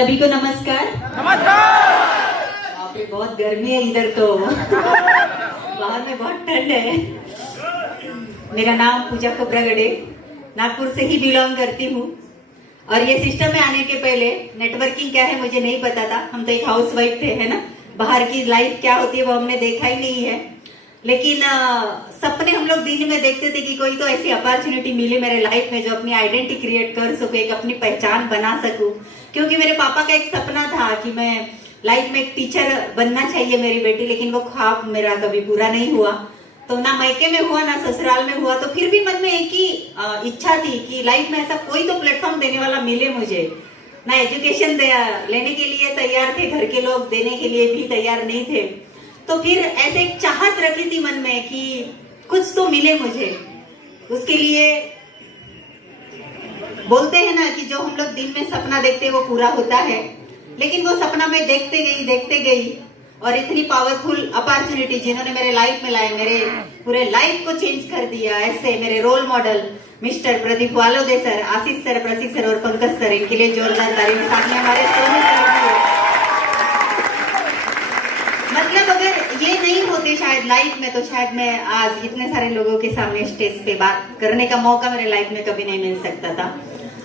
सभी को नमस्कार। बाप रे, बहुत गर्मी है इधर तो। बाहर में बहुत ठंड है। मेरा नाम पूजा खोब्रागडे, नागपुर से ही बिलोंग करती हूँ। और ये सिस्टम में आने के पहले नेटवर्किंग क्या है मुझे नहीं पता था। हम तो एक हाउस वाइफ थे, है ना। बाहर की लाइफ क्या होती है वो हमने देखा ही नहीं है। लेकिन सपने हम लोग दिन में देखते थे कि कोई तो ऐसी अपॉर्चुनिटी मिले मेरे लाइफ में जो अपनी आइडेंटिटी क्रिएट कर सकूं, एक अपनी पहचान बना सकूं। क्योंकि मेरे पापा का एक सपना था कि मैं लाइफ में एक टीचर बनना चाहिए मेरी बेटी, लेकिन वो ख्वाब मेरा कभी पूरा नहीं हुआ। तो ना मायके में हुआ ना ससुराल में हुआ। तो फिर भी मन में एक ही इच्छा थी कि लाइफ में ऐसा कोई तो प्लेटफॉर्म देने वाला मिले मुझे। ना एजुकेशन लेने के लिए तैयार थे, घर के लोग देने के लिए भी तैयार नहीं थे। तो फिर ऐसे एक चाहत रखी थी मन में कि कुछ तो मिले मुझे। उसके लिए बोलते हैं ना कि जो हम लोग दिन में सपना देखते हैं वो पूरा होता है। लेकिन वो सपना मैं देखते गई और इतनी पावरफुल अपॉर्चुनिटी जिन्होंने मेरे लाइफ में लाए, मेरे पूरे लाइफ को चेंज कर दिया। ऐसे मेरे role model mister Pradeep Walode sir, Ashish sir, Prasik sir और पंकज सर, इनके लिए जोरदार तारीफ। साथ में हमारे सोनू सर। मतलब अगर ये नहीं होते शायद लाइफ में, तो शायद मैं आज इतने सारे लोगों के सामने स्टेज पे बात करने का मौका मेरे लाइफ में कभी नहीं मिल सकता था।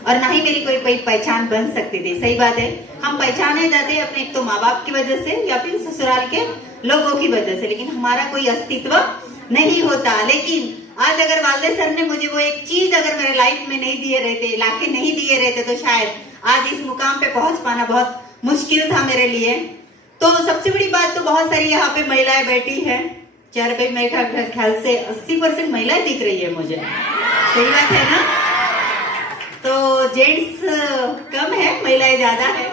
और ना ही मेरी कोई पहचान बन सकती थी। सही बात है, हम पहचाने जाते हैं अपने एक तो माँ बाप की वजह से या फिर ससुराल के लोगों की वजह से, लेकिन हमारा कोई अस्तित्व नहीं होता। लेकिन आज अगर वालदे सर ने मुझे वो एक चीज अगर मेरे लाइफ में नहीं दिए रहते, लाके नहीं दिए रहते, तो शायद आज इस मुकाम पे पहुंच पाना बहुत मुश्किल था मेरे लिए। तो सबसे बड़ी बात तो बहुत सारी यहाँ पे महिलाएं बैठी है। चेहरे पे मेरे ख्याल से 80% महिलाएं दिख रही है मुझे। सही बात है ना। तो जेंट्स कम है, महिलाएं ज्यादा है।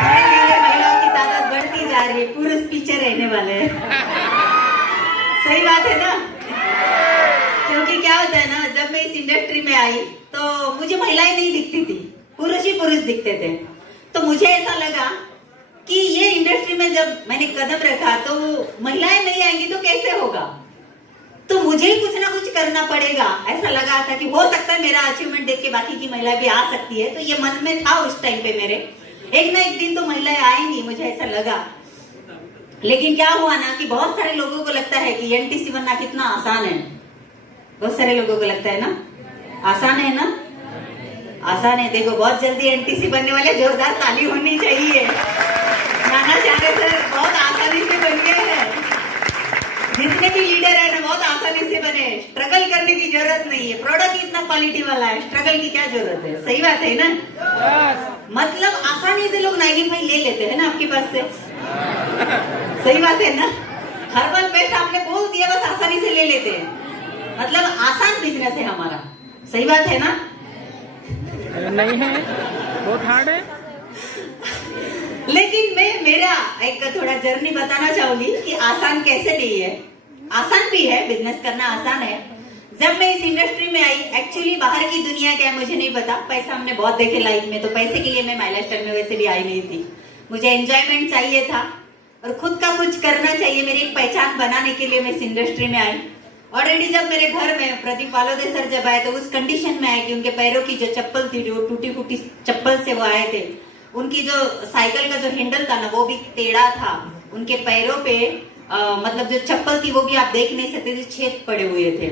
धीरे धीरे महिलाओं की ताकत बढ़ती जा रही है, पुरुष पीछे रहने वाले हैं। सही बात है ना। क्योंकि क्या होता है ना, जब मैं इस इंडस्ट्री में आई तो मुझे महिलाएं नहीं दिखती थी, पुरुष ही पुरुष दिखते थे। तो मुझे ऐसा लगा कि ये इंडस्ट्री में जब मैंने कदम रखा तो महिलाएं नहीं आएंगी तो कैसे होगा, तो मुझे ही कुछ ना कुछ करना पड़ेगा। ऐसा लगा था कि हो सकता है मेरा अचीवमेंट देख के बाकी की महिलाएं भी आ सकती है। तो ये मन में था उस टाइम पे मेरे, एक ना एक दिन तो महिलाएं आएंगी, मुझे ऐसा लगा। लेकिन क्या हुआ ना कि बहुत सारे लोगों को लगता है कि एनटीसी बनना कितना आसान है। बहुत सारे लोगों को लगता है ना आसान है ना। आसान है। देखो बहुत जल्दी एनटीसी बनने वाले जोरदार ताली होनी चाहिए। नानाचार्य सर बहुत आसानी से बन गए हैं। जितने भी लीडर है ना बहुत आसानी से बने। स्ट्रगल करने की जरूरत नहीं है। प्रोडक्ट इतना क्वालिटी वाला है, स्ट्रगल की क्या जरूरत है। सही बात है ना। मतलब आसानी से लोग 95 ले लेते हैं ना आपके पास से। सही बात है ना। हर्बल पेस्ट आपने बोल दिया, बस आसानी से ले लेते हैं। मतलब आसान बिजनेस है हमारा। सही बात है ना। नहीं है, बहुत हार्ड है। लेकिन मैं मेरा एक थोड़ा जर्नी बताना चाहूंगी कि आसान कैसे नहीं है। आसान भी है, बिजनेस करना आसान है। जब मैं इस इंडस्ट्री में आई, एक्चुअली बाहर की दुनिया क्या है मुझे नहीं पता। पैसा हमने बहुत देखे लाइफ में, तो पैसे के लिए मैं माइलस्टोन में वैसे भी आई नहीं थी। मुझे एंजॉयमेंट चाहिए था और खुद का कुछ करना चाहिए। मेरी एक पहचान बनाने के लिए मैं इस इंडस्ट्री में आई। ऑलरेडी जब मेरे घर में प्रदीप वालोदे सर जब आए तो उस कंडीशन में आए कि उनके पैरों की जो चप्पल थी, जो टूटी फूटी चप्पल से वो आए थे। उनकी जो साइकिल का जो हैंडल था ना वो भी टेढ़ा था। उनके पैरों पे मतलब जो चप्पल थी वो भी आप देख नहीं सकते थे, छेद पड़े हुए थे।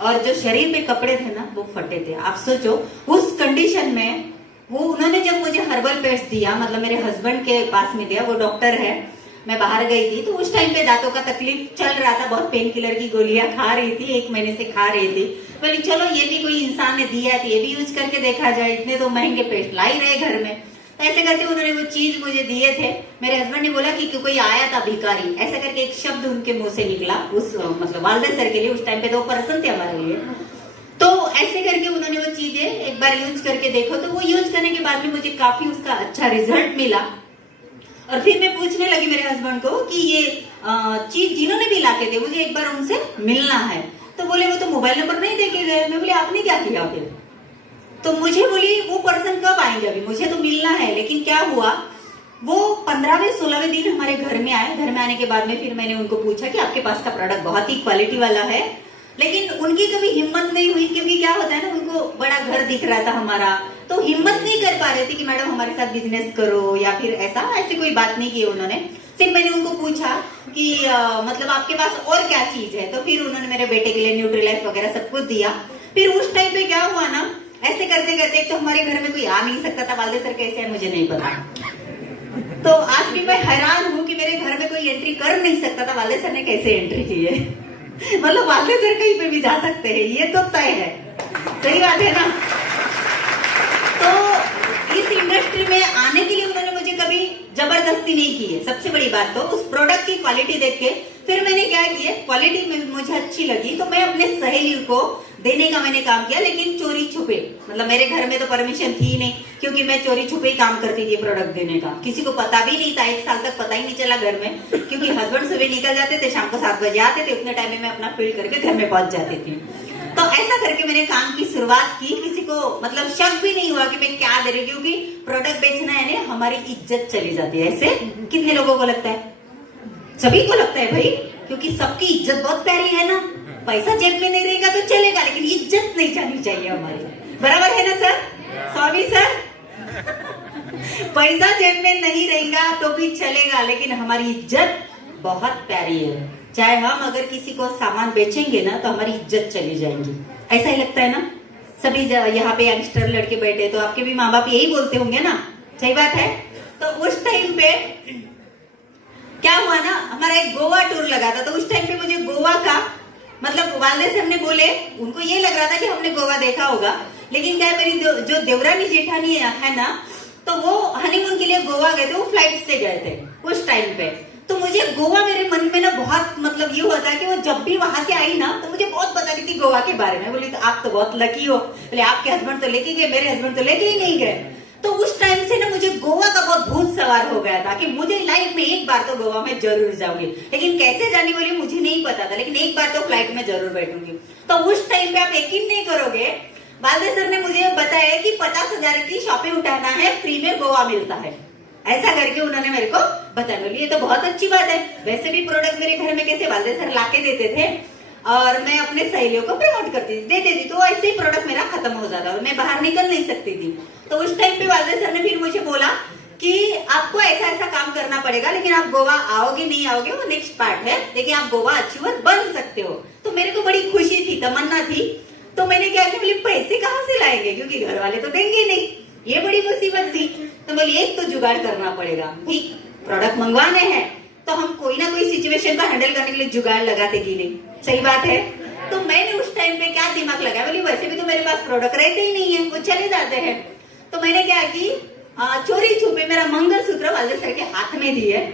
और जो शरीर पे कपड़े थे ना वो फटे थे। आप सोचो उस कंडीशन में वो उन्होंने जब मुझे हर्बल पेस्ट दिया, मतलब मेरे हस्बैंड के पास में दिया, वो डॉक्टर है, मैं बाहर गई थी, तो उस टाइम पे दांतों का तकलीफ चल रहा था। बहुत पेन किलर की गोलियां खा रही थी, 1 महीने से खा रही थी। बोली चलो ये भी कोई इंसान ने दिया है, ये भी यूज करके देखा जाए। इतने तो महंगे पेस्ट ला ही रहे घर में। तो ऐसे करके उन्होंने वो चीज मुझे दिए थे। मेरे हस्बैंड ने बोला कि कोई आया था भिखारी, ऐसा करके एक शब्द उनके मुंह से निकला। उस मतलब वालदे सर के लिए उस टाइम पे तो पर्सन थे हमारे लिए। तो ऐसे करके उन्होंने वो चीजें एक बार यूज करके देखो। तो वो यूज करने के बाद में मुझे काफी उसका अच्छा रिजल्ट मिला। और फिर मैं पूछने लगी मेरे हस्बैंड को कि ये चीज जिन्होंने भी लाके थे मुझे एक बार उनसे मिलना है। तो बोले वो तो मोबाइल नंबर नहीं देके गए। मैं बोले आपने क्या किया फिर। तो मुझे बोली वो पर्सन कब आएंगे, अभी मुझे तो मिलना है। लेकिन क्या हुआ, वो 15वें 16वें दिन हमारे घर में आए। घर में आने के बाद में फिर मैंने उनको पूछा कि आपके पास का प्रोडक्ट बहुत ही क्वालिटी वाला है। लेकिन उनकी कभी हिम्मत नहीं हुई, क्योंकि क्या होता है ना, उनको उनको बड़ा घर दिख रहा था हमारा, तो हिम्मत नहीं कर पा रहे थे कि मैडम हमारे साथ बिजनेस करो या फिर ऐसी कोई बात नहीं की उन्होंने। सिर्फ मैंने उनको पूछा कि मतलब आपके पास और क्या चीज है, तो फिर उन्होंने मेरे बेटे के लिए न्यूट्रीलाइफ वगैरह सब कुछ दिया। फिर उस टाइम पे क्या हुआ ना, ऐसे करते करते तो हमारे घर में कोई आ नहीं सकता था, वाले सर कैसे है मुझे नहीं पता, तो आज भी मैं हैरान हूँ कि मेरे घर में कोई एंट्री कर नहीं सकता था, वाले सर ने कैसे एंट्री की है। मतलब वाले सर कहीं पे भी जा सकते हैं, ये तो तय है, सही बात है ना। तो इस इंडस्ट्री में आने के लिए उन्होंने मुझे कभी जबरदस्ती नहीं की है। सबसे बड़ी बात तो उस प्रोडक्ट की क्वालिटी देख के फिर मैंने क्या किया, क्वालिटी में मुझे अच्छी लगी तो मैं अपने सहेलियों को देने का मैंने काम किया, लेकिन चोरी छुपे। मतलब मेरे घर में तो परमिशन थी नहीं, क्योंकि मैं चोरी छुपे ही काम करती थी प्रोडक्ट देने का। किसी को पता भी नहीं था, 1 साल तक पता ही नहीं चला घर में, क्योंकि हस्बैंड सुबह निकल जाते थे, शाम को 7 बजे आते थे, उतने टाइम में मैं अपना फील्ड करके घर में पहुंच जाती थी। तो ऐसा करके मैंने काम की शुरुआत की, किसी को मतलब शक भी नहीं हुआ कि मैं क्या दे रही हूँ, क्योंकि प्रोडक्ट बेचना है ना, हमारी इज्जत चली जाती है। ऐसे कितने लोगों को लगता है? सभी को लगता है भाई, क्योंकि सबकी इज्जत बहुत प्यारी है ना। पैसा जेब में नहीं रहेगा तो चलेगा, लेकिन इज्जत नहीं जानी चाहिए हमारी, बराबर है ना सर? स्वामी सर, पैसा जेब में नहीं रहेगा तो भी चलेगा, लेकिन हमारी इज्जत बहुत प्यारी है। चाहे हम अगर किसी को सामान बेचेंगे ना तो हमारी इज्जत चली जाएगी, ऐसा ही लगता है ना। सभी यहाँ पे यंगस्टर लड़के बैठे, तो आपके भी माँ बाप यही बोलते होंगे ना, सही बात है। तो उस टाइम पे क्या हुआ ना, हमारा एक गोवा टूर लगा था, तो उस टाइम पे मुझे गोवा का मतलब वाले साहब ने बोले, उनको ये लग रहा था कि हमने गोवा देखा होगा, लेकिन क्या है मेरी जो देवरानी जेठानी है ना, तो वो हनीमून के लिए गोवा गए थे, वो फ्लाइट से गए थे उस टाइम पे। तो मुझे गोवा मेरे मन में ना बहुत मतलब ये हुआ था कि वो जब भी वहां से आई ना तो मुझे बहुत बता रही थी गोवा के बारे में। बोली तो आप तो बहुत लकी हो, बोले आपके हस्बैंड तो लेके गए, मेरे हस्बैंड तो लेके ही नहीं गए। तो उस टाइम से ना मुझे गोवा का बहुत भूत सवार हो गया था कि मुझे लाइफ में एक बार तो गोवा में जरूर जाऊंगी, लेकिन कैसे जाने वाली मुझे नहीं पता था, लेकिन एक बार तो फ्लाइट में जरूर बैठूंगी। तो उस टाइम पे आप यकीन नहीं करोगे, बालदेव सर ने मुझे बताया कि 50,000 की शॉपिंग उठाना है, फ्री में गोवा मिलता है, ऐसा करके उन्होंने मेरे को बताया। बोली ये तो बहुत अच्छी बात है, वैसे भी प्रोडक्ट मेरे घर में कैसे बालदेव सर लाके देते थे और मैं अपने सहेलियों को प्रमोट करती थी, दे देती, तो ऐसे ही प्रोडक्ट मेरा खत्म हो जाता और मैं बाहर निकल नहीं सकती थी। तो उस टाइम पे बालदेव सर ने फिर मुझे बोला कि आपको ऐसा ऐसा काम करना पड़ेगा, लेकिन आप गोवा आओगे नहीं आओगे वो नेक्स्ट पार्ट है, लेकिन आप गोवा अचीवर बन सकते हो। तो मेरे को बड़ी खुशी थी, तमन्ना थी। तो मैंने क्या किया, बोली पैसे कहाँ से लाएंगे, क्योंकि घर वाले तो देंगे नहीं, ये बड़ी मुसीबत थी। तो बोली एक तो जुगाड़ करना पड़ेगा, ठीक प्रोडक्ट मंगवाने हैं तो हम कोई ना कोई सिचुएशन को हैंडल करने के लिए जुगाड़ लगाते कि नहीं, सही बात है। तो मैंने उस टाइम पे क्या दिमाग लगाया, बोली वैसे भी तो मेरे पास प्रोडक्ट रहते ही नहीं है, वो चले जाते हैं। तो मैंने क्या की, चोरी छुपे मेरा मंगलसूत्र वाले सर के हाथ में दिए,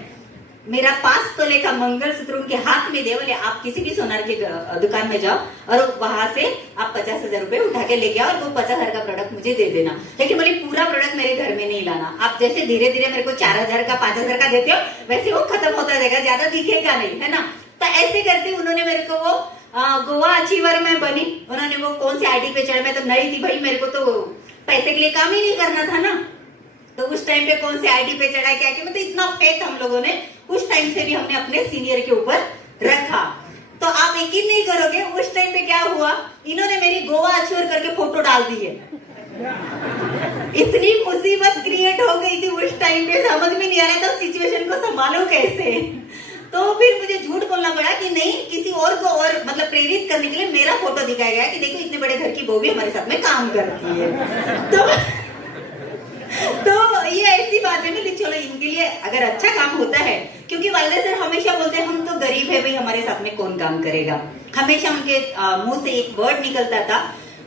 मेरा 5 तोले का मंगलसूत्र उनके हाथ में दे, बोले आप किसी भी सोनार की दुकान में जाओ और वहां से आप 50,000 रुपए उठा के लेके आओ और वो 50,000 का प्रोडक्ट मुझे दे देना, लेकिन बोले पूरा प्रोडक्ट मेरे घर में नहीं लाना, आप जैसे धीरे धीरे मेरे को 4,000 का 5,000 का देते हो वैसे वो खत्म होता जाएगा, ज्यादा दिखेगा नहीं, है ना। तो ऐसे करते उन्होंने मेरे को वो गोवा अचीवर में बनी। उन्होंने वो कौन सी आईडी पे चढ़, मैं तो नई थी भाई, मेरे को तो पैसे के लिए काम ही नहीं करना था ना। तो उस टाइम पे कौन से आईडी पे चढ़ा क्या कि मतलब इतना फेथ हम लोगों ने उस टाइम से भी हमने अपने सीनियर के ऊपर रखा। तो आप यकीन नहीं करोगे उस टाइम पे क्या हुआ, इन्होंने मेरी गोवा अचीवर करके फोटो डाल दी है। इतनी मुसीबत क्रिएट हो गई थी उस टाइम पे, समझ में नहीं आ रहा था सिचुएशन को संभालो कैसे। तो फिर मुझे झूठ बोलना पड़ा कि नहीं, किसी और को और मतलब प्रेरित करने के लिए मेरा फोटो दिखाया गया कि देखो इतने बड़े घर की बहू भी हमारे साथ में काम करती है। तो ये ऐसी बात है ना, चलो इनके लिए अगर अच्छा काम होता है, क्योंकि वाले सर हमेशा बोलते हैं हम तो गरीब है भाई, हमारे साथ में कौन काम करेगा, हमेशा उनके मुंह से एक वर्ड निकलता था।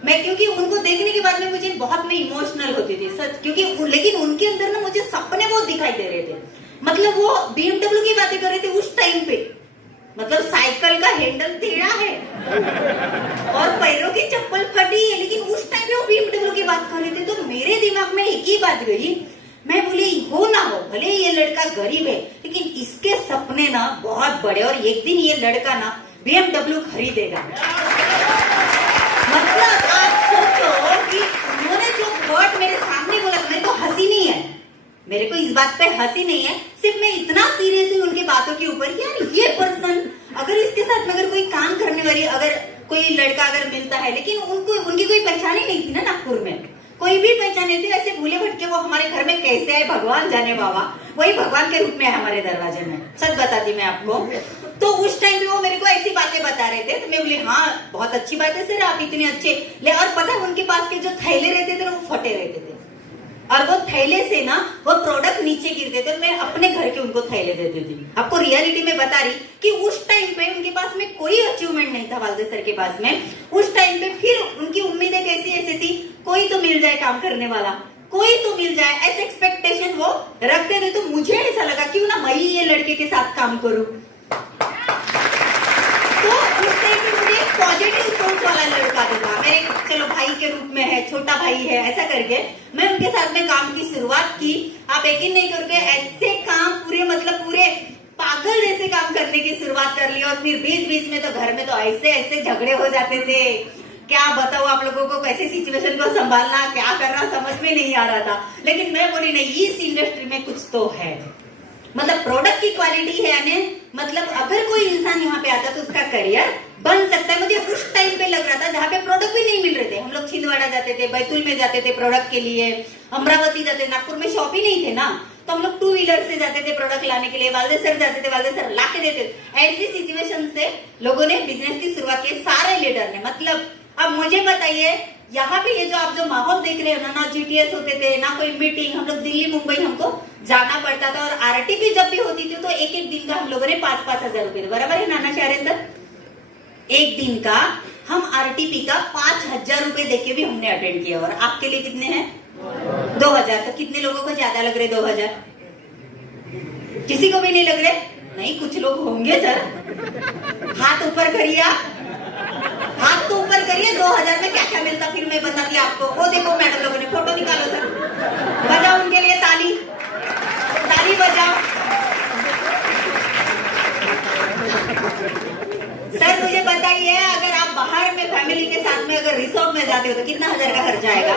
मैं क्योंकि उनको देखने के बाद में मुझे बहुत मैं इमोशनल होती थी सच, क्योंकि लेकिन उनके अंदर ना मुझे सपने बहुत दिखाई दे रहे थे। मतलब वो BMW की बातें कर रहे थे उस टाइम पे, मतलब साइकिल का हैंडल टेढ़ा है और पैरों की चप्पल फटी है, लेकिन उस टाइम पे वो BMW की बात कर रहे थे। तो मेरे दिमाग में एक ही बात गई, मैं बोली हो ना हो भले ये लड़का गरीब है, लेकिन इसके सपने ना बहुत बड़े, और एक दिन ये लड़का ना BMW खरीदेगा। मतलब आप सोचो कि उन्होंने जो वर्ड मेरे सामने बोला, मेरे को हंसी नहीं है, मेरे को इस बात पे हंसी नहीं है, सिर्फ मैं इतना सीरियस हूँ उनकी बातों के ऊपर कि यार ये पर्सन अगर इसके साथ में अगर कोई काम करने वाली, अगर कोई लड़का अगर मिलता है, लेकिन उनको उनकी कोई पहचान ही नहीं थी ना नागपुर में, कोई भी पहचान नहीं थी। ऐसे भूले भटके वो हमारे घर में कैसे आए भगवान जाने बाबा, वही भगवान के रूप में है हमारे दरवाजे में, सच बताती मैं आपको। तो उस टाइम पे वो मेरे को ऐसी बातें बता रहे थे, तो मैं बोली हाँ बहुत अच्छी बात है सर, आप इतने अच्छे ले। और पता है उनके पास के जो थैले रहते थे वो फटे रहते थे, और वो थैले से ना वो प्रोडक्ट नीचे गिरते थे, मैं अपने घर के उनको थैले देती थी। आपको रियलिटी में बता रही कि उस टाइम पे उनके पास में कोई अचीवमेंट नहीं था वालदे सर के पास में। उस टाइम पे फिर उनकी उम्मीदें कैसी ऐसी थी, कोई तो मिल जाए काम करने वाला, कोई तो मिल जाए, ऐसे एक्सपेक्टेशन वो रखते थे। तो मुझे ऐसा लगा क्यों ना मैं ये लड़के के साथ काम करूं। तो उस टाइम पे मुझे एक पॉजिटिव सोच वाला लड़का दिखा, मेरे चलो भाई के रूप में है, छोटा भाई है, ऐसा करके मैं उनके साथ में काम की शुरुआत की। आप यकीन नहीं करोगे, ऐसे काम पूरे मतलब पूरे पागल जैसे काम करने की शुरुआत कर ली। और फिर बीच बीच में तो घर में तो ऐसे ऐसे झगड़े हो जाते थे, क्या बताऊं आप लोगों को, कैसे सिचुएशन को संभालना, क्या करना समझ में नहीं आ रहा था। लेकिन मैं बोली नहीं, इस इंडस्ट्री में कुछ तो है, मतलब प्रोडक्ट की क्वालिटी है, यानी मतलब अगर कोई इंसान यहाँ पे आता तो उसका करियर बन सकता है। मुझे उस टाइम पे लग रहा था जहाँ पे प्रोडक्ट भी नहीं मिल रहे थे। हम लोग छिंदवाड़ा जाते थे, बैतूल में जाते थे प्रोडक्ट के लिए, अमरावती जाते, नागपुर में शॉप ही नहीं थे ना, तो हम लोग 2 व्हीलर से जाते थे प्रोडक्ट लाने के लिए, वालदे सर जाते थे, वालदे सर ला के देते। ऐसी सिचुएशन से लोगों ने बिजनेस की शुरुआत की, सारे लीडर ने। मतलब अब मुझे बताइए, यहाँ पे ये जो आप जो माहौल देख रहे हो ना GTS होते थे ना, कोई मीटिंग, हम लोग दिल्ली मुंबई हमको जाना पड़ता था। और RTP जब भी होती थी तो एक एक दिन का हम लोगों ने 5-5 हजार रुपए, बराबर है नाना चारे सर, एक दिन का हम RTP का 5,000 रुपए देके भी हमने अटेंड किया। और आपके लिए कितने हैं? 2,000। तो कितने लोगों को ज्यादा लग रहे 2,000? किसी को भी नहीं लग रहे? नहीं, कुछ लोग होंगे सर, हाथ ऊपर करिए, हाथ तो ऊपर करिए। 2,000 में क्या क्या मिलता फिर मैं बताती आपको। वो देखो मैडम लोगों ने फोटो निकालो सर, बजाओ उनके लिए ताली, ताली बजाओ। सर मुझे बताइए, अगर आप बाहर में फैमिली के साथ में अगर रिसोर्ट में जाते हो तो कितना हजार का खर्चा आएगा?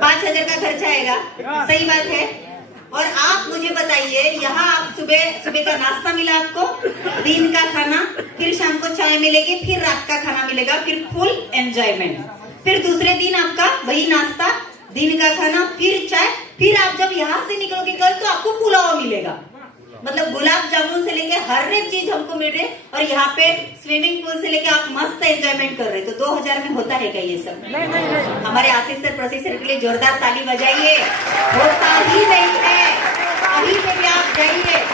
5,000 का खर्चा आएगा, सही बात है। और आप मुझे बताइए, यहाँ आप सुबह का नाश्ता मिला आपको, दिन का खाना, फिर शाम को चाय मिलेगी, फिर रात का खाना मिलेगा, फिर फुल एंजॉयमेंट। फिर दूसरे दिन आपका वही नाश्ता, दिन का खाना, फिर चाय, फिर आप जब यहाँ से निकलोगे कल तो आपको पुलाव मिलेगा। मतलब गुलाब जामुन से लेके हर एक चीज हमको मिल रही है। और यहाँ पे स्विमिंग पूल से लेके आप मस्त एंजॉयमेंट कर रहे। तो 2,000 में होता है क्या ये सब? नहीं। हमारे आशीष सर प्रोसेसर के लिए जोरदार ताली बजाइए। होता ही नहीं है, कहीं पे भी आप जाइए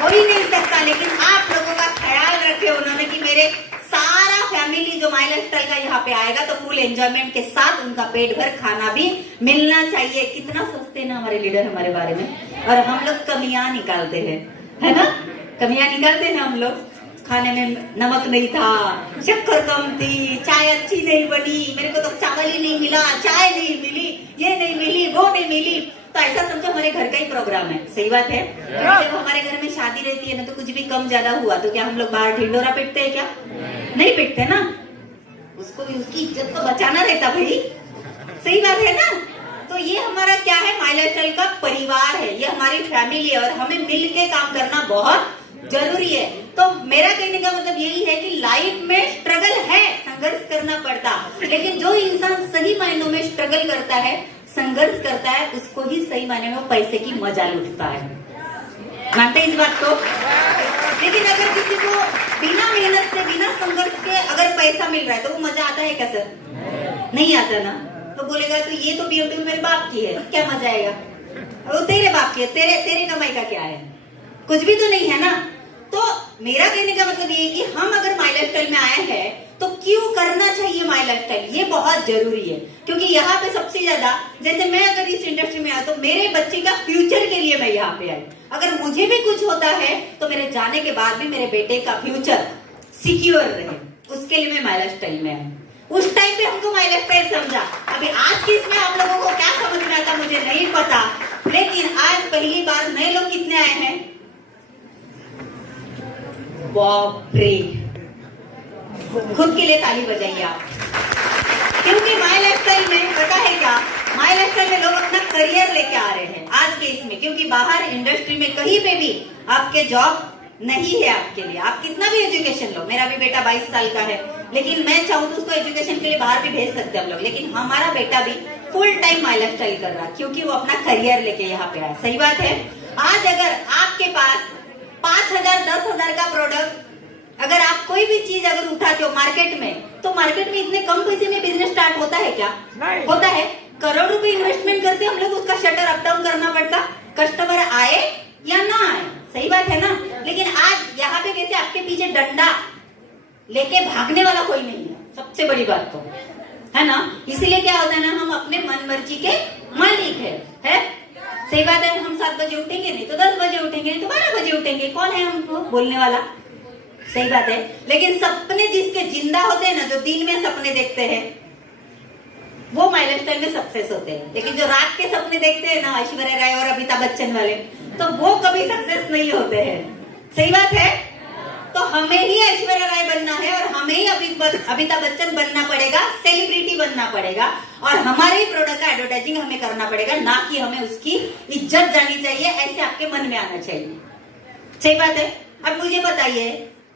हो ही नहीं सकता। लेकिन आप लोगों का ख्याल रखे उन्होंने कि मेरे सारा फैमिली जो माई लाइफस्टाइल का यहाँ पे आएगा तो फुल एंजॉयमेंट के साथ उनका पेट भर खाना भी मिलना चाहिए। कितना सोचते ना हमारे लीडर हमारे बारे में, और हम लोग कमियां निकालते हैं, है ना, कमियां निकालते हैं हम लोग। खाने में नमक नहीं था, शक्कर कम थी, चाय अच्छी नहीं बनी, मेरे को तो चावल ही नहीं मिला, चाय नहीं मिली, ये नहीं मिली, वो नहीं मिली। तो ऐसा समझो हमारे घर का ही प्रोग्राम है, सही बात है। जब हमारे घर में शादी रहती है ना, तो कुछ भी कम ज्यादा हुआ तो क्या हम लोग बाहर ढिंडोरा पीटते हैं क्या? नहीं पीटते ना, उसको भी उसकी इज्जत को बचाना रहता भाई, सही बात है ना। तो ये हमारा क्या है, माई लाइफस्टाइल का परिवार है, ये हमारी फैमिली है, और हमें मिल के काम करना बहुत जरूरी है। तो मेरा कहने का मतलब यही है कि लाइफ में स्ट्रगल है, संघर्ष करना पड़ता, लेकिन जो इंसान सही मायनों में स्ट्रगल करता है, संघर्ष करता है, उसको ही सही मायने में पैसे की मजा लुटता है। मानते इस बात को? लेकिन अगर किसी को बिना मेहनत से, बिना संघर्ष के अगर पैसा मिल रहा है तो वो मजा आता है क्या सर? नहीं आता ना। तो बोलेगा तो ये तो BMW मेरे बाप की है, क्या मजा आएगा? वो तेरे बाप की है, तेरे कमाई का क्या है? कुछ भी तो नहीं है ना। तो मेरा कहने का मतलब ये है कि हम अगर माई लाइफस्टाइल में आए हैं तो क्यों करना चाहिए माई लाइफस्टाइल, ये बहुत जरूरी है। क्योंकि यहाँ पे सबसे ज्यादा, जैसे मैं अगर इस इंडस्ट्री में आया तो मेरे बच्चे का फ्यूचर के लिए मैं यहाँ पे आई। अगर मुझे भी कुछ होता है तो मेरे जाने के बाद भी मेरे बेटे का फ्यूचर सिक्योर रहे, उसके लिए मैं माई लाइफस्टाइल में आई। उस टाइम पे हमको माई लाइफस्टाइल समझा, अभी आज की इसमें आप लोगों को क्या समझ में आता मुझे नहीं पता, लेकिन आज पहली बार नए लोग कितने आए हैं? बाप रे, खुद के लिए ताली बजाइए आप। क्योंकि माई लाइफस्टाइल में पता है क्या, माई लाइफस्टाइल में लोग अपना करियर लेके आ रहे हैं आज के इसमें। क्योंकि बाहर इंडस्ट्री में कहीं पे भी आपके जॉब नहीं है आपके लिए, आप कितना भी एजुकेशन लो। मेरा भी बेटा 22 साल का है, लेकिन मैं चाहूँ तो उसको एजुकेशन के लिए बाहर भी भेज सकते हैं हम लोग, लेकिन हमारा बेटा भी full time my life style कर रहा है क्योंकि वो अपना करियर लेके यहाँ पे आया। सही बात है। आज अगर आपके पास 5,000 10,000 का प्रोडक्ट, अगर आप कोई भी चीज अगर उठाते हो मार्केट में, तो मार्केट में इतने कम पैसे में बिजनेस स्टार्ट होता है क्या? नहीं होता है। करोड़ रुपए इन्वेस्टमेंट करते हम लोग, उसका शटर अप डाउन करना पड़ता, कस्टमर आए या ना आए। सही बात है ना। लेकिन आज यहाँ पे कैसे आपके पीछे डंडा लेके भागने वाला कोई नहीं है, सबसे बड़ी बात तो है ना। इसीलिए क्या होता है ना, हम अपने मन मर्जी के मालिक है? सही बात है। हम 7 बजे उठेंगे, नहीं तो 10 बजे उठेंगे, नहीं तो 12 बजे उठेंगे। कौन है हमको बोलने वाला? सही बात है। लेकिन सपने जिसके जिंदा होते हैं ना, जो दिन में सपने देखते हैं, वो माई लाइफ स्टाइल में सक्सेस होते हैं। लेकिन जो रात के सपने देखते हैं ना, ऐश्वर्या राय और अमिताभ बच्चन वाले, तो वो कभी सक्सेस नहीं होते हैं। सही बात है। तो हमें ही ऐश्वर्या राय बनना है और हमें ही अमिताभ बच्चन बनना पड़ेगा, सेलिब्रिटी बनना पड़ेगा, और हमारे ही प्रोडक्ट का एडवर्टाइजिंग हमें करना पड़ेगा, ना कि हमें उसकी इज्जत जानी चाहिए, ऐसे आपके मन में आना चाहिए। सही बात है। अब मुझे बताइए,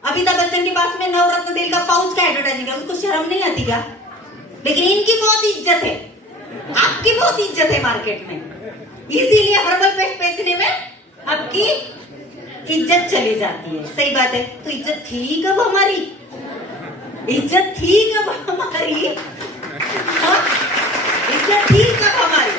अमिताभ बच्चन के पास में नवरत्न तेल का पाउच का एडवर्टाइजिंग है, उसको शर्म नहीं आती क्या? लेकिन इनकी बहुत इज्जत है, आपकी बहुत इज्जत है मार्केट में, इसीलिए हर्बल पेस्ट बेचने में आपकी इज्जत चली जाती है। सही बात है। तो इज्जत थी कब हमारी? इज्जत थी कब हमारी? इज्जत थी कब हमारी?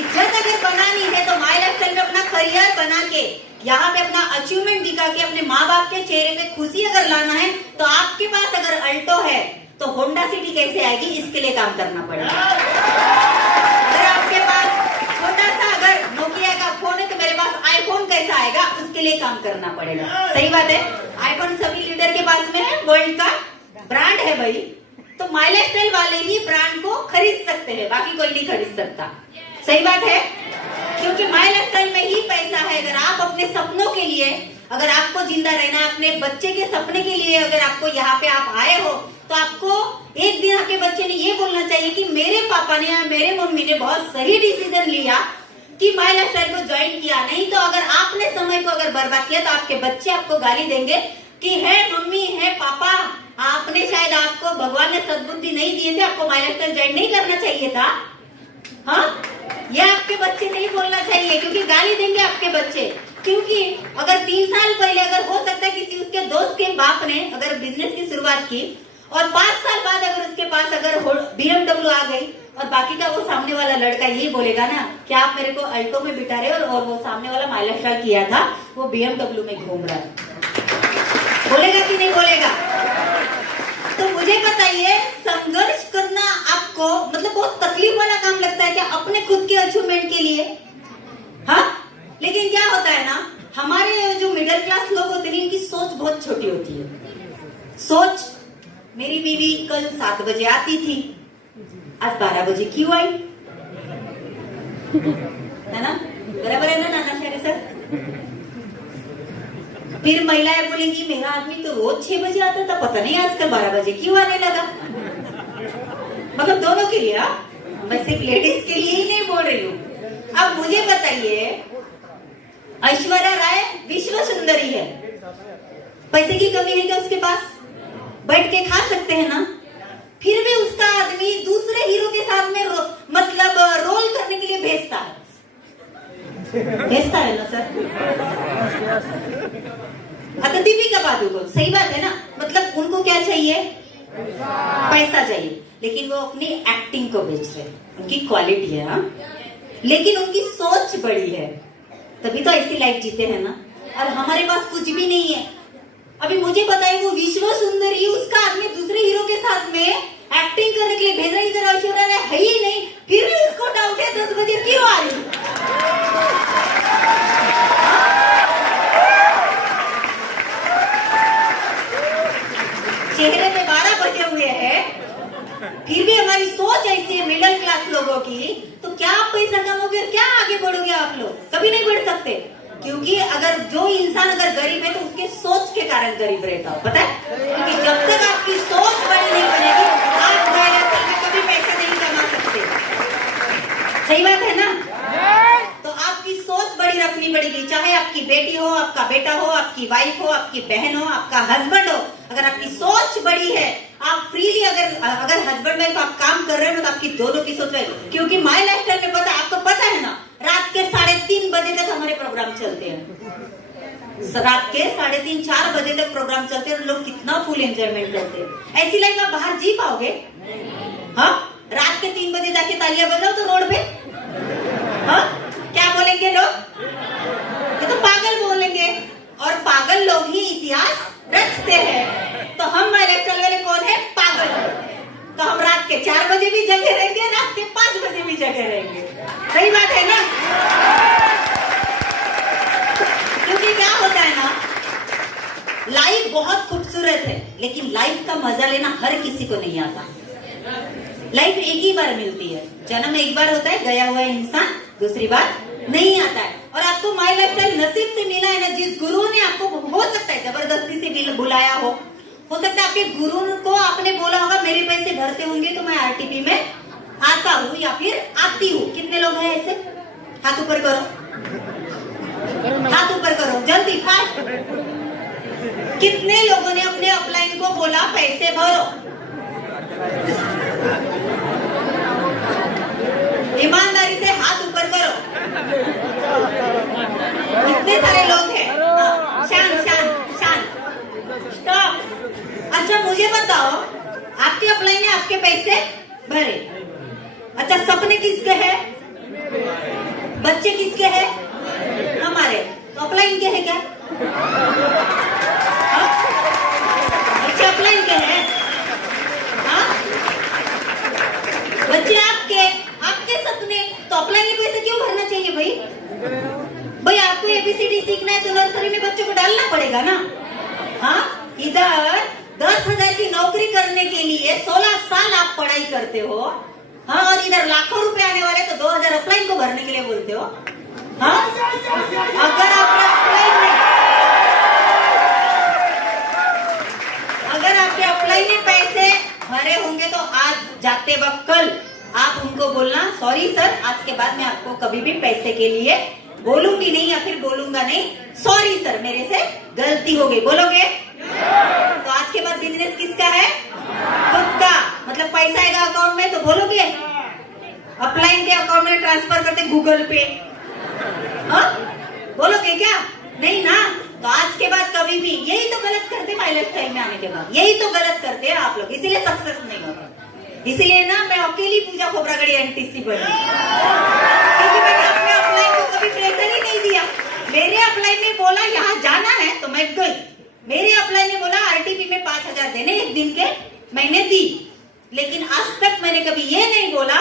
इज्जत अगर बनानी है तो माई लाइफ स्टाइल में अपना करियर बना के, यहाँ पे अपना अचीवमेंट दिखा के, अपने माँ बाप के चेहरे पे खुशी अगर लाना है, तो आपके पास अगर अल्टो है तो होंडा सिटी कैसे आएगी, इसके लिए काम करना पड़ेगा। अगर आपके पास छोटा सा अगर नोकिया का फोन है तो मेरे पास आईफोन कैसा आएगा, उसके लिए काम करना पड़ेगा। सही बात है। आईफोन सभी लीडर के पास में है, वर्ल्ड का ब्रांड है भाई। तो माई लाइफ स्टाइल वाले ही ब्रांड को खरीद सकते हैं, बाकी कोई नहीं खरीद सकता। सही बात है। क्योंकि माई लाइफ स्टाइल में ही पैसा है। अगर आप अपने सपनों के लिए, अगर आपको जिंदा रहना है, अपने बच्चे के सपने के लिए अगर आपको यहाँ पे आप आए हो, तो आपको एक दिन आपके बच्चे ने ये बोलना चाहिए कि मेरे पापा ने या मेरे मम्मी ने बहुत सही डिसीजन लिया कि माई लाइफ स्टाइल को ज्वाइन किया। नहीं तो अगर आपने समय को अगर बर्बाद किया तो आपके बच्चे आपको गाली देंगे कि है मम्मी, है पापा, आपने शायद, आपको भगवान ने सद्बुद्धि नहीं दिए थे, आपको माई लाइफ स्टाइल ज्वाइन नहीं करना चाहिए था। हाँ, ये आपके बच्चे नहीं बोलना चाहिए, क्योंकि गाली देंगे आपके बच्चे। क्योंकि अगर 3 साल पहले अगर हो सकता है किसी उसके दोस्त के बाप ने अगर बिजनेस की शुरुआत की, और 5 साल बाद अगर उसके पास अगर BMW आ गई, और बाकी का वो सामने वाला लड़का यही बोलेगा ना कि आप मेरे को अल्टो में बिठा रहे हो, और वो सामने वाला माई लाइफ स्टाइल किया था, वो BMW में घूम रहा है, बोलेगा कि नहीं बोलेगा? तो मुझे बताइए, संघर्ष करना आपको मतलब बहुत तकलीफ वाला काम लगता है क्या अपने खुद के अचीवमेंट के लिए? हाँ। लेकिन क्या होता है ना, हमारे जो मिडिल क्लास लोग होते हैं, इनकी सोच बहुत छोटी होती है। सोच, मेरी बीवी कल 7 बजे आती थी, आज 12 बजे क्यों आई? है ना, बराबर है ना नाना शेरे सर? फिर महिलाएं बोलेंगी मेरा आदमी तो रोज 6 बजे आता था, पता नहीं आजकल 12 बजे क्यों आने लगा। मतलब दोनों के लिए, मैं सिर्फ लेडीज के लिए ही नहीं बोल रही हूँ। अब मुझे बताइए, ऐश्वर्या राय विश्व सुंदरी है, पैसे की कमी है क्या उसके पास? बैठ के खा सकते हैं ना। फिर भी उसका आदमी दूसरे हीरो के साथ में मतलब रोल करने के लिए भेजता है ना सर? अच्छा, दीपिका पादुकोण, सही बात है ना। मतलब उनको क्या चाहिए? पैसा चाहिए, लेकिन वो अपनी एक्टिंग को बेच रहे हैं, उनकी क्वालिटी है। हाँ, लेकिन उनकी सोच बड़ी है, तभी तो ऐसी लाइफ जीते हैं ना। और हमारे पास कुछ भी नहीं है। अभी मुझे बताइए, वो विश्व सुंदरी, उसका आदमी दूसरे हीरो के साथ में एक्टिंग करने के लिए भेज रहा है, इधर ऐश्वर्या राय है ही नहीं, फिर भी उसको डाउट है 10 बजे क्यों आ रही? चेहरे पे 12 बजे हुए हैं, फिर भी हमारी सोच ऐसी है मिडिल क्लास लोगों की। तो क्या आप पैसा कमाओगे, क्या आगे बढ़ोगे आप लोग? कभी नहीं बढ़ सकते। क्योंकि अगर जो इंसान अगर गरीब है तो उसके सोच के कारण गरीब रहता हो, पता है? क्योंकि जब तक आपकी सोच बड़ी नहीं बनेगी, आप में कभी पैसा नहीं कमा सकते। सही बात है ना? तो आपकी सोच बड़ी रखनी सुननी पड़ेगी, चाहे आपकी बेटी हो, आपका बेटा हो, आपकी वाइफ हो, आपकी बहन हो, आपका हस्बैंड हो। अगर आपकी सोच बड़ी है, आप फ्रीली अगर हस्बैंड वाइफ आप काम कर रहे हो तो आपकी दोनों की सोच है। क्योंकि माय लाइफस्टाइल में पता, आपको पता है ना, रात के 3:30 बजे तक हमारे प्रोग्राम चलते हैं। रात के 3:30 4 बजे तक प्रोग्राम चलते हैं और लोग कितना फुल एंजॉयमेंट करते हैं। ऐसी लाइफ आप बाहर जी पाओगे? हाँ, रात के 3 बजे जाके तालियां बजाओ तो रोड पे, हाँ, क्या बोलेंगे लोग? ये तो पागल बोलेंगे, और पागल लोग ही इतिहास रचते हैं। तो हम माय लाइफस्टाइल वाले कौन है? पागल। तो हम रात के 4 बजे भी जगह रहेंगे, रात के 5 बजे भी जगह रहेंगे। सही बात है ना? क्योंकि क्या होता है ना, लाइफ बहुत खूबसूरत है, लेकिन लाइफ का मजा लेना हर किसी को नहीं आता। लाइफ एक ही बार मिलती है, जन्म एक बार होता है, गया हुआ इंसान दूसरी बार नहीं आता है। और आपको माय लाइफस्टाइल नसीब से मिला है ना, जिस गुरु ने आपको, हो सकता है जबरदस्ती से बुलाया हो सकता है आपके गुरु को आपने बोला होगा मेरे पैसे भरते होंगे तो मैं आरटीपी में आता हूँ या फिर आती हूँ। कितने लोग हैं ऐसे? हाथ ऊपर करो, हाथ ऊपर करो, जल्दी फास्ट। कितने लोगों ने अपने अपलाइन को बोला पैसे भरो? ईमानदारी से हाथ ऊपर करो। इतने सारे लोग हैं। शांत शांत शांत, स्टॉप। अच्छा मुझे बताओ, आपके अपलाइन ने आपके पैसे भरे, अच्छा सपने किसके हैं? बच्चे किसके हैं? हमारे। तो अपलाइन के हैं क्या? बच्चे अपलाइन के हैं? हाँ, बच्चे आपके सपने, तो अपलाइन के पैसे क्यों भरना चाहिए भाई? आपको एबीसीडी सीखना है तो नर्सरी में बच्चों को डालना पड़ेगा ना। हाँ, इधर 10,000 की नौकरी करने के लिए 16 साल आप पढ़ाई करते हो, हाँ, और इधर लाखों रुपए आने वाले तो 2,000 अपलाइन को भरने के लिए बोलते हो। हाँ, अगर आपके अपलाइन में पैसे भरे होंगे तो आज जाते वक्त कल आप उनको बोलना, सॉरी सर, आज के बाद मैं आपको कभी भी पैसे के लिए बोलूंगी नहीं या फिर बोलूंगा नहीं, सॉरी सर, मेरे से गलती हो गई। बोलोगे? तो आज के बाद बिजनेस किसका है? खुद का। मतलब पैसा आएगा अकाउंट में तो बोलोगे? अपलाइन के अकाउंट में ट्रांसफर करते गूगल पे, हाँ, बोलोगे क्या? नहीं ना। तो आज के बाद कभी भी, यही तो गलत करते माय लाइफस्टाइल में आने के बाद, यही तो गलत करते हैं आप लोग, इसीलिए सक्सेस नहीं होता। इसलिए ना मैं अकेली पूजा खोबरागड़ी एनटीसी बनी, क्योंकि मैंने अपने अपलाइन को कभी प्रेशर ही नहीं दिया। मेरे अपलाइन ने बोला यहाँ जाना है तो मैं गई, मेरे अपलाइन ने बोला आरटीपी में 5,000 देने एक दिन के, मैंने दी। लेकिन आज तक मैंने कभी ये नहीं बोला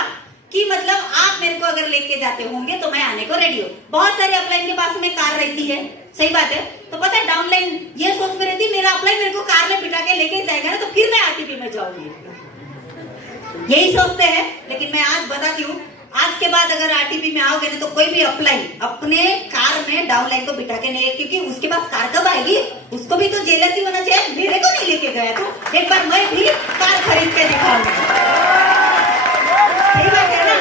कि मतलब आप मेरे को अगर लेके जाते होंगे तो मैं आने को रेडी हूँ। बहुत सारे अपलाइन के पास में कार रहती है, सही बात है, तो पता है डाउनलाइन ये सोच में रहती, मेरा अपलाइन मेरे को कार में बिठा के लेके जाएगा ना तो फिर मैं आरटीपी में जाऊंगी, यही सोचते हैं। लेकिन मैं आज बताती हूँ, आज के बाद अगर आरटीपी में आओगे ना तो कोई भी अपलाइन अपने कार में डाउनलाइन को बिठा के नहीं, क्योंकि उसके पास कार कब आएगी, उसको भी तो जेलसी होना चाहिए, मेरे को नहीं लेके गया तो एक बार मैं भी कार खरीद के दिखाऊंगी। सही बात है ना?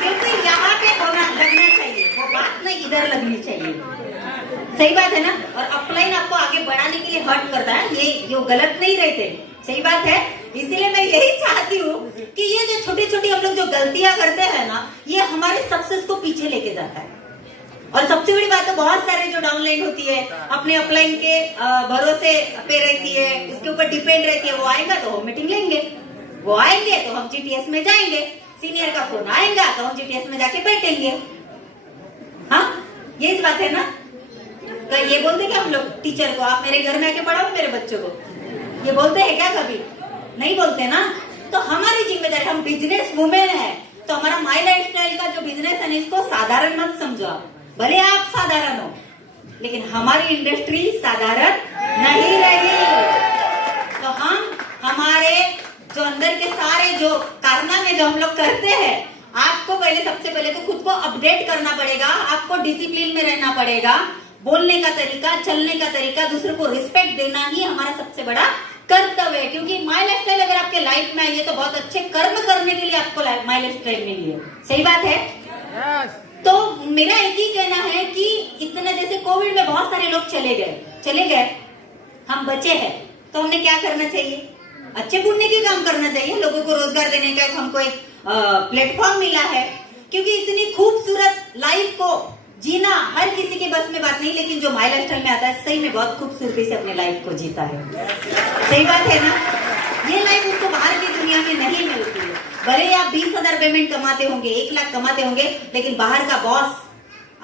क्योंकि यहाँ पे होना लगना चाहिए, वो बात नहीं इधर लगनी चाहिए। सही बात है ना? और अपलाइन आपको आगे बढ़ाने के लिए हर्ट करता है, ये जो गलत नहीं रहते, सही बात है। इसीलिए मैं यही चाहती हूँ कि ये जो छोटी छोटी हम लोग जो गलतियां करते हैं ना, ये हमारे सक्सेस को पीछे लेके जाता है। और सबसे बड़ी बात तो बहुत सारे जो डाउनलाइन होती है अपने अपलाइन के भरोसे पे रहती है, उसके ऊपर डिपेंड रहती है। वो आएगा तो हम मीटिंग लेंगे, वो आएंगे तो हम जीटीएस में जाएंगे, सीनियर का फोन आएगा तो हम जीटीएस में जाके बैठेंगे। हाँ, यही बात है ना? तो ये बोलते क्या हम लोग टीचर को, आप मेरे घर में आके पढ़ाओ मेरे बच्चों को, ये बोलते हैं क्या? कभी नहीं बोलते ना। तो हमारी जिम्मेदारी, हम बिजनेस वुमेन है, तो हमारा माय लाइफस्टाइल का जो बिजनेस है इसको साधारण मत समझो। भले आप साधारण हो, लेकिन हमारी इंडस्ट्री साधारण नहीं रही। तो हम हमारे जो अंदर के सारे जो कारनामे जो हम लोग करते हैं, आपको पहले सबसे पहले तो खुद को अपडेट करना पड़ेगा, आपको डिसिप्लिन में रहना पड़ेगा। बोलने का तरीका, चलने का तरीका, दूसरे को रिस्पेक्ट देना ही हमारा सबसे बड़ा कर्तव्य है। क्योंकि माय लाइफस्टाइल अगर आपके लाइफ में आई है तो बहुत अच्छे कर्म करने के लिए आपको माय लाइफस्टाइल मिली है। सही बात है? तो मेरा एक ही कहना है कि इतना, जैसे कोविड में बहुत सारे लोग चले गए, हम बचे हैं, तो हमने क्या करना चाहिए? अच्छे पुण्य के काम करना चाहिए। लोगों को रोजगार देने का हमको एक प्लेटफॉर्म मिला है, क्योंकि इतनी खूबसूरत लाइफ को जीना हर किसी के बस में बात नहीं, लेकिन जो माई लाइफस्टाइल में आता है सही में बहुत खूबसूरती से अपने लाइफ को जीता है। सही बात है ना? ये लाइफ उसको बाहर की दुनिया में नहीं मिलती है। भले ही आप 20,000 पेमेंट कमाते होंगे, 1 लाख कमाते होंगे, लेकिन बाहर का बॉस,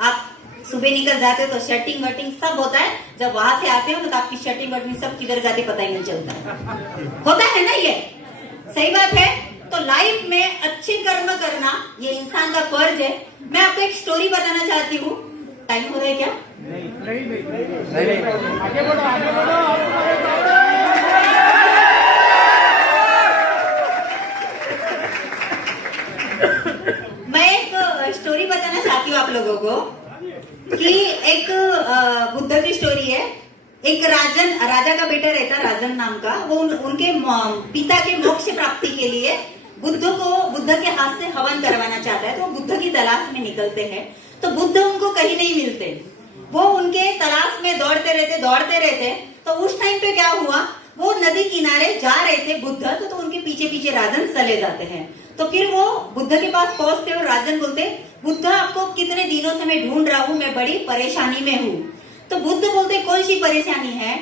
आप सुबह निकल जाते हो तो शर्टिंग वर्टिंग सब होता है, जब वहां से आते हो तो आपकी शर्टिंग वर्टिंग सब किधर जाती पता ही नहीं चलता। होता है ना ये? सही बात है। तो लाइफ में अच्छे कर्म करना ये इंसान का फर्ज है। मैं आपको एक स्टोरी बताना चाहती हूँ। टाइम हो रहा है क्या? नहीं। आगे बढ़ो। मैं एक स्टोरी बताना चाहती हूँ आप लोगों को कि एक बुद्ध की स्टोरी है। एक राजा का बेटा रहता, राजन नाम का। वो उनके पिता के मोक्ष प्राप्ति के लिए बुद्ध के हाथ से हवन करवाना चाहता है। तो बुद्ध की तलाश में निकलते हैं, तो बुद्ध उनको कहीं नहीं मिलते। वो उनके तलाश में दौड़ते रहते। तो उस टाइम पे क्या हुआ, वो नदी किनारे जा रहे थे बुद्ध, तो उनके पीछे राजन चले जाते हैं। तो फिर वो बुद्ध के पास पहुंचते और राजन बोलते, बुद्ध आपको कितने दिनों से मैं ढूंढ रहा हूँ, मैं बड़ी परेशानी में हूँ। तो बुद्ध बोलते कौन सी परेशानी है?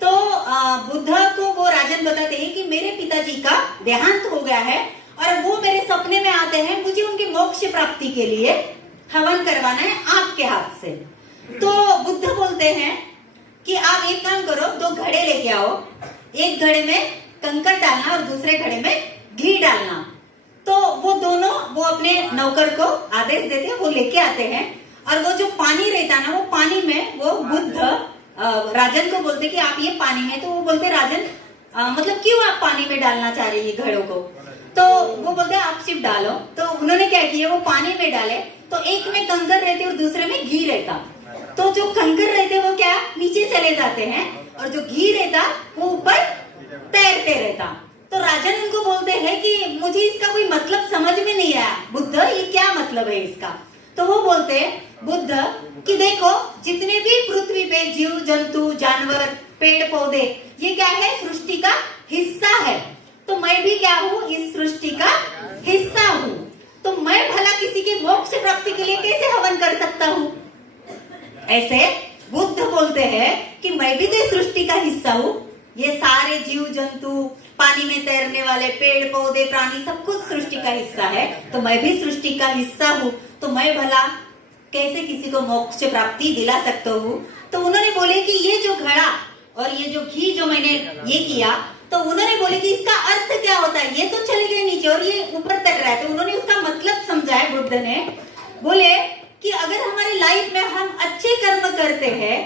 तो बुद्ध को वो राजन बताते हैं कि मेरे पिताजी का देहांत हो गया है और वो मेरे सपने में आते हैं, मुझे उनके मोक्ष प्राप्ति के लिए हवन करवाना है आपके हाथ से। तो बुद्ध बोलते हैं कि आप एक काम करो, 2 घड़े लेके आओ, एक घड़े में कंकड़ डालना और दूसरे घड़े में घी डालना। तो वो दोनों वो अपने नौकर को आदेश देते हैं, वो लेके आते हैं। और वो जो पानी रहता ना, वो पानी में वो बुद्ध राजन को बोलते कि आप ये पानी में, तो वो बोलते राजन मतलब क्यों आप पानी में डालना चाह रहे हैं घड़ों को? तो वो बोलते आप सिर्फ डालो। तो उन्होंने क्या किया, वो पानी में डाले, तो एक में कंकर रहते और दूसरे में घी रहता। तो जो कंकर रहते वो क्या नीचे चले जाते हैं और जो घी रहता वो ऊपर तैरते रहता। तो राजन उनको बोलते हैं कि मुझे इसका कोई मतलब समझ में नहीं आया, बुद्ध ये क्या मतलब है इसका? तो वो बोलते हैं बुद्ध कि देखो, जितने भी पृथ्वी पे जीव जंतु जानवर पेड़ पौधे, ये क्या है, सृष्टि का हिस्सा है। तो मैं भी क्या हूँ, इस सृष्टि का हिस्सा हूँ। तो मैं भला किसी के मोक्ष प्राप्ति के लिए कैसे हवन कर सकता हूँ? ऐसे बुद्ध बोलते हैं कि मैं भी तो सृष्टि का हिस्सा हूँ। ये सारे जीव जंतु, पानी में तैरने वाले पेड़ पौधे प्राणी, सब कुछ सृष्टि का हिस्सा है। तो मैं भी सृष्टि का हिस्सा हूँ, तो मैं भला कैसे किसी को मोक्ष प्राप्ति दिला सकता हूँ? तो उन्होंने बोले कि ये जो घड़ा और ये जो घी जो मैंने ये किया, तो उन्होंने बोले कि इसका अर्थ क्या होता है? ये तो चले गए नीचे और ये ऊपर तक रहा है। तो उन्होंने उसका मतलब समझाया बुद्ध ने। बोले कि अगर हमारी लाइफ में हम अच्छे कर्म करते हैं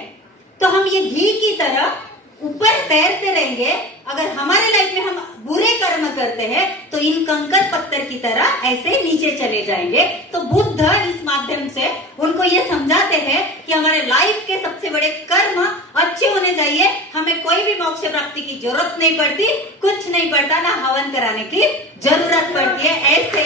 तो हम ये घी की तरह ऊपर तैरते रहेंगे। अगर हमारे लाइफ में हम बुरे कर्म करते हैं तो इन कंकर पत्थर की तरह ऐसे नीचे चले जाएंगे। तो बुद्ध इस माध्यम से उनको ये समझाते हैं कि हमारे लाइफ के सबसे बड़े कर्म अच्छे होने चाहिए। हमें कोई भी मोक्ष प्राप्ति की जरूरत नहीं पड़ती, कुछ नहीं पड़ता, ना हवन कराने की जरूरत पड़ती है। ऐसे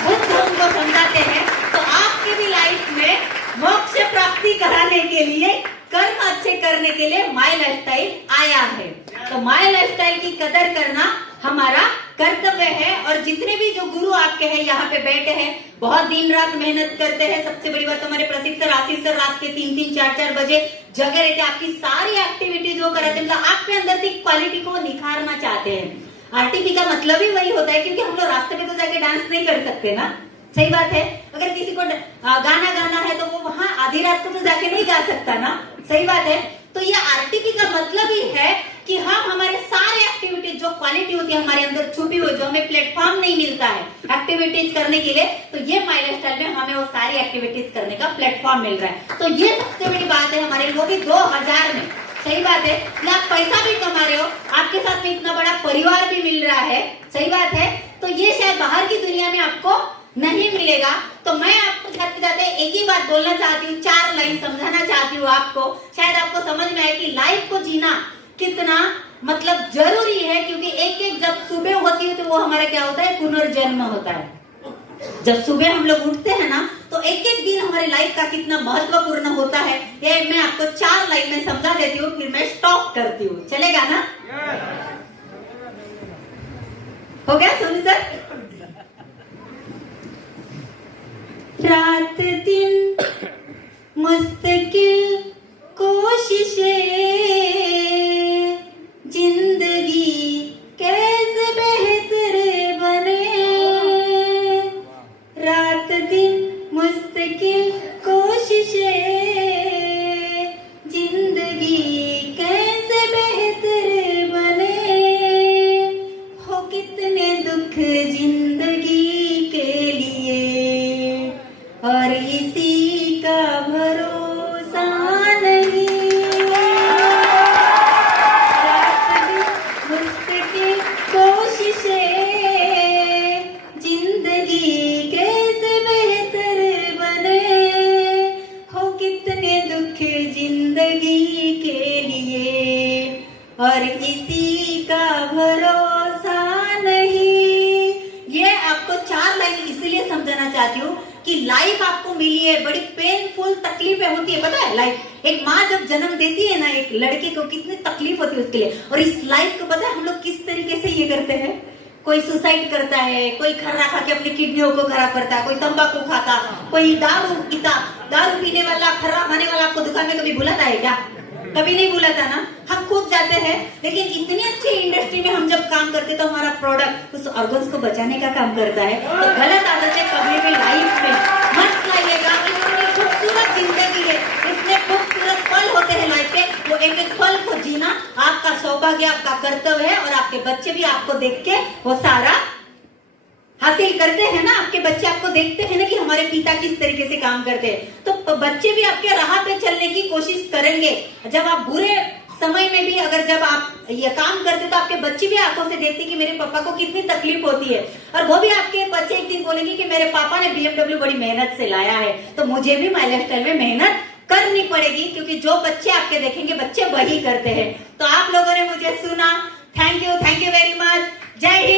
बुद्ध उनको समझाते हैं। तो आपके भी लाइफ में मोक्ष प्राप्ति कराने के लिए, कर्म अच्छे करने के लिए माई लाइफस्टाइल आया है। तो माई लाइफस्टाइल की कदर करना हमारा कर्तव्य है। और जितने भी जो गुरु आपके हैं यहाँ पे बैठे हैं, बहुत दिन रात मेहनत करते हैं। सबसे बड़ी बात हमारे प्रसिद्ध सर आशीष सर रात के 3-3, 4-4 बजे जगह रहते हैं। आपकी सारी एक्टिविटीज वो कराते हैं, मतलब आपके अंदर की क्वालिटी को निखारना चाहते हैं। आरटीपी का मतलब ही वही होता है, क्योंकि हम लोग रास्ते में तो जाके डांस नहीं कर सकते ना। सही बात है। अगर किसी को गाना गाना है तो वो वहां आधी रात को तो जाके नहीं गा सकता ना। सही बात है। तो ये आरटीपी का मतलब ही है कि हम हमारे सारे एक्टिविटीज जो क्वालिटी होती है हमारे अंदर छुपी हुई, जो हमें प्लेटफॉर्म नहीं मिलता है एक्टिविटीज करने के लिए, तो ये माई लाइफस्टाइल में हमें वो सारी एक्टिविटीज करने का प्लेटफॉर्म मिल रहा है। तो ये सबसे बड़ी बात है हमारे लिए, वो भी 2000 में। सही बात है। आप पैसा भी कमा रहे हो, आपके साथ में इतना बड़ा परिवार भी मिल रहा है। सही बात है। तो ये शायद बाहर की दुनिया में आपको नहीं मिलेगा। तो मैं आपको जाते जाते एक ही बात बोलना चाहती हूँ, 4 लाइन समझाना चाहती हूँ आपको। शायद आपको समझ में आए कि लाइफ को जीना कितना मतलब जरूरी है। क्योंकि एक एक जब सुबह होती है तो वो हमारा क्या होता है, पुनर्जन्म होता है। जब सुबह हम लोग उठते हैं ना तो एक एक दिन हमारी लाइफ का कितना महत्वपूर्ण होता है, ये मैं आपको 4 लाइन में समझा देती हूँ, फिर मैं स्टॉप करती हूँ। चलेगा ना? हो गया सोनी सर? रात दिन मुस्तकिल कोशिशें, जिंदगी कैसे बेहतर बने। रात दिन मुस्तकिल कोशिशें, जिंदगी कैसे बेहतर बने। हो कितने दुख जिंदगी के लिए, और इसी का भरोसा नहीं। रात दिन मुस्तकिल कोशिशें, जिंदगी कैसे बेहतर बने। हो कितने दुख जिंदगी के लिए, और इसी का भरोसा नहीं। ये आपको 4 लाइन इसलिए समझाना चाहती हूँ कि लाइफ आपको मिली है, बड़ी पेनफुल तकलीफें होती है, पता है? लाइफ, एक माँ जब जन्म देती है ना एक लड़के को, कितनी तकलीफ होती है उसके लिए। और इस लाइफ को पता है हम लोग किस तरीके से ये करते हैं? कोई सुसाइड करता है, कोई खर्रा खा के अपनी किडनियों को खराब करता है, कोई तंबाकू खाता, कोई दारू पीता। दारू पीने वाला, खर्रा खाने वाला आपको दुकान में कभी बुलाता है क्या? कभी नहीं बुलाता ना। हम खुद जाते हैं, लेकिन इतनी अच्छी इंडस्ट्री में हम जब काम करते तो हमारा प्रोडक्ट उस ऑर्गन्स को बचाने का काम करता है। तो गलत आदतें कभी भी लाइफ में मत लाइएगा। इतनी खूबसूरत जिंदगी है, इतने खूबसूरत पल होते हैं लाइफ के, वो एक एक पल को जीना आपका सौभाग्य, आपका कर्तव्य है। और आपके बच्चे भी आपको देख के वो सारा हासिल करते हैं ना। आपके बच्चे आपको देखते हैं ना कि हमारे पिता किस तरीके से काम करते हैं, तो बच्चे भी आपके राह पे चलने की कोशिश करेंगे। जब आप बुरे समय में भी अगर जब आप ये काम करते तो आपके बच्चे भी आंखों से देखते कि मेरे पापा को कितनी तकलीफ होती है। और वो भी आपके बच्चे एक दिन बोलेंगे कि मेरे पापा ने BMW बड़ी मेहनत से लाया है, तो मुझे भी माई लाइफस्टाइल में मेहनत करनी पड़ेगी। क्योंकि जो बच्चे आपके देखेंगे बच्चे वही करते हैं। तो आप लोगों ने मुझे सुना, थैंक यू वेरी मच। जय हिंद।